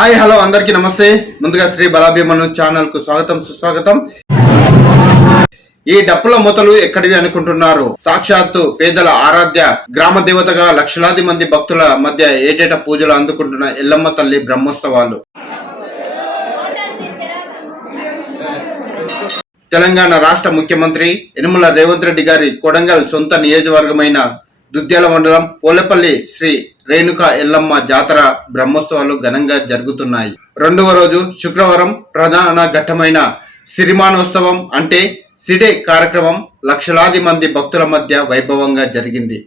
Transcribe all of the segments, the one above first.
Hi hello అందరికీ నమస్తే. ముందుగా శ్రీ బలాభిమను ఛానల్ కు స్వాగతం సుస్వాగతం. ఈ డప్పుల మూతలు ఎక్కడివి అనుకుంటున్నారు? సాక్షాత్తు పేదల ఆరాధ్య గ్రామ దేవతగా లక్షలాది మంది భక్తుల మధ్య ఏటేటా పూజలు అందుకుంటున్న ఎల్లమ్మ తల్లి బ్రహ్మోత్సవాలు. తెలంగాణ రాష్ట్ర ముఖ్యమంత్రి యనమల రేవంత్ రెడ్డి గారి కొడంగల్ సొంత నియోజకవర్గమైన దుద్యాల మండలం పోలేపల్లి శ్రీ రేణుకా ఎల్లమ్మ జాతర బ్రహ్మోత్సవాలు ఘనంగా జరుగుతున్నాయి. రెండవ రోజు శుక్రవారం ప్రధాన ఘట్టమైన సిరిమానోత్సవం అంటే సిడే కార్యక్రమం లక్షలాది మంది భక్తుల మధ్య వైభవంగా జరిగింది.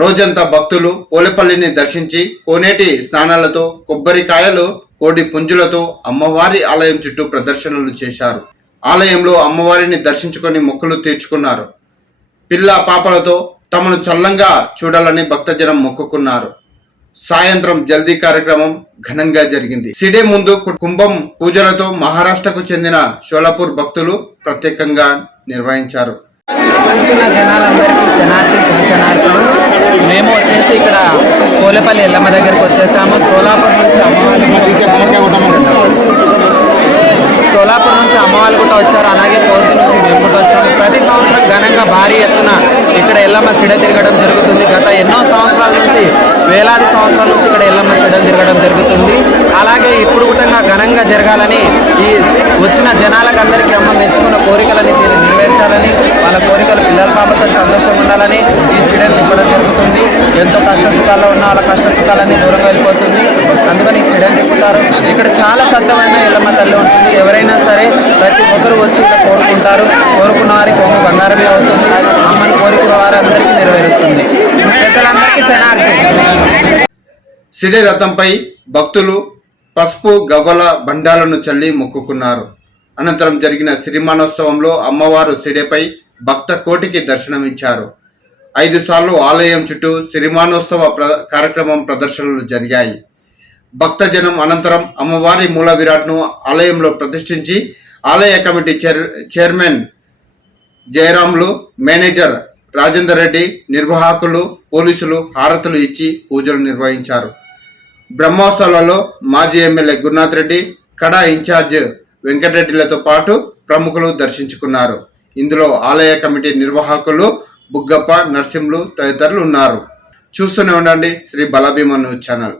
రోజంతా భక్తులు పోలేపల్లిని దర్శించి కోనేటి స్నానాలతో కొబ్బరికాయలు కోడి పుంజులతో అమ్మవారి ఆలయం చుట్టూ ప్రదర్శనలు చేశారు. ఆలయంలో అమ్మవారిని దర్శించుకొని మొక్కులు తీర్చుకున్నారు. పిల్ల పాపలతో తమను చల్లంగా చూడాలని భక్తజనం మొక్కుకున్నారు. సాయంత్రం జల్దీ కార్యక్రమం ఘనంగా జరిగింది. సిడే ముందు కుంభం పూజలతో మహారాష్ట్రకు చెందిన షోలాపూర్ భక్తులు ప్రత్యేకంగా నిర్వహించారు. మేము వచ్చేసి ఇక్కడ పోలేపల్లి ఎల్లమ్మ దగ్గరికి వచ్చేసాము. సోలాపూర్ నుంచి అమ్మవాళ్ళు కూడా వచ్చారు. అలాగే కోసి నుంచి మేము కూడా వచ్చాము. ప్రతి సంవత్సరం ఘనంగా భారీ ఎత్తున ఇక్కడ ఎల్లమ్మ సిడ తిరగడం జరుగుతుంది. గత ఎన్నో సంవత్సరాల నుంచి వేలాది సంవత్సరాల నుంచి ఇక్కడ ఎల్లమ్మ సిడలు తిరగడం జరుగుతుంది. అలాగే ఇప్పుడు కూడా ఘనంగా జరగాలని ఈ వచ్చిన జనాలకు అందరికీ అమ్మ మెచ్చుకున్న కోరికలని నెరవేర్చాలని, వాళ్ళ కోరికలు పిల్లల పాపతో సంతోషంగా ఉండాలని ఈ సిడలు తిప్పడం జరుగుతుంది. ఎంతో కష్ట సుఖాల్లో ఉన్న వాళ్ళ కష్ట సుఖాలన్నీ దూరంగా వెళ్ళిపోతుంది. అందుకని ఈ సిడలు తిప్పుతారు. ఇక్కడ చాలా సత్యమైన ఎల్లమ్మ తల్లి ఉంటుంది. ఎవరైనా సరే ప్రతి ఒక్కరు వచ్చి ఇక్కడ కోరుకుంటారు. కోరుకున్న వారికి కొంగు బంగారమే అవుతుంది. అమ్మని కోరుకున్న వారందరికీ నెరవేరుస్తుంది. పెద్దలందరికీ శనార్థి. సిడే రథంపై భక్తులు పసుపు గవ్వల బండాలను చల్లి మొక్కుకున్నారు. అనంతరం జరిగిన సిరిమానోత్సవంలో అమ్మవారు సిడేపై భక్త కోటికి దర్శనమిచ్చారు. 5 సార్లు ఆలయం చుట్టూ సిరిమానోత్సవ కార్యక్రమం ప్రదర్శనలు జరిగాయి. భక్తజనం అనంతరం అమ్మవారి మూల విరాట్ను ఆలయంలో ప్రతిష్ఠించి ఆలయ committee chairman Jayaramulu, manager Rajender Reddy, నిర్వాహకులు, పోలీసులు హారతులు ఇచ్చి పూజలు నిర్వహించారు. బ్రహ్మోత్సవాలలో మాజీ ఎమ్మెల్యే గురునాథ్ రెడ్డి, కడా ఇన్ఛార్జ్ వెంకటరెడ్డిలతో పాటు ప్రముఖులు దర్శించుకున్నారు. ఇందులో ఆలయ కమిటీ నిర్వాహకులు బుగ్గప్ప, నర్సింహులు తదితరులు ఉన్నారు. చూస్తూనే ఉండండి శ్రీ బలాభిమను ఛానల్.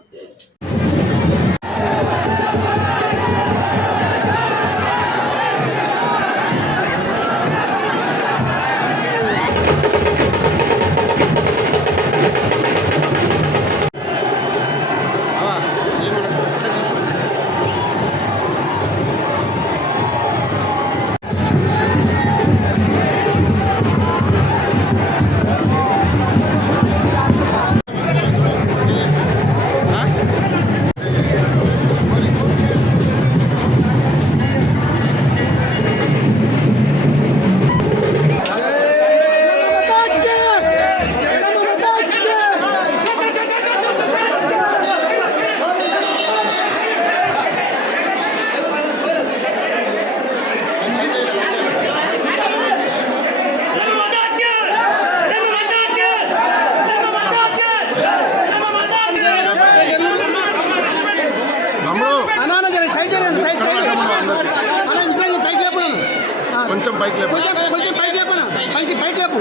కొంచెం పైకి లేపు, కొంచెం పైకి లేపనా, పైకి లేపు.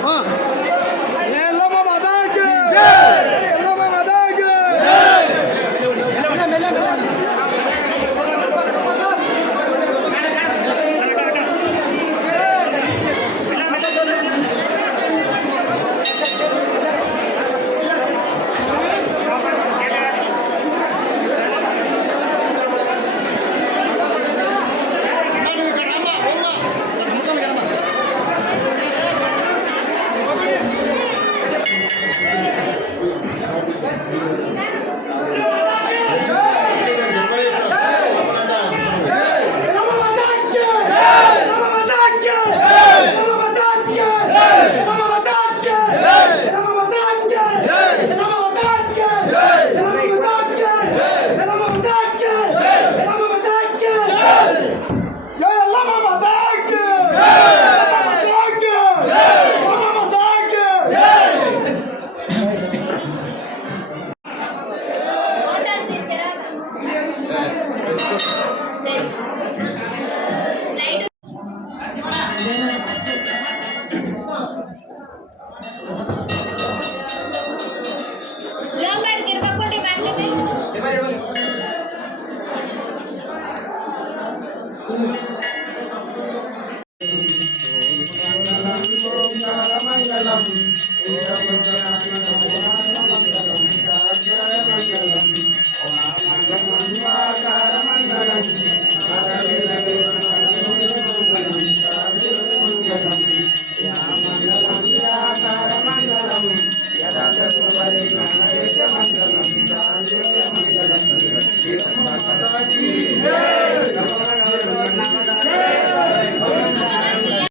లోపలికి ఇరవకుండా ఇవన్నీ మంగళం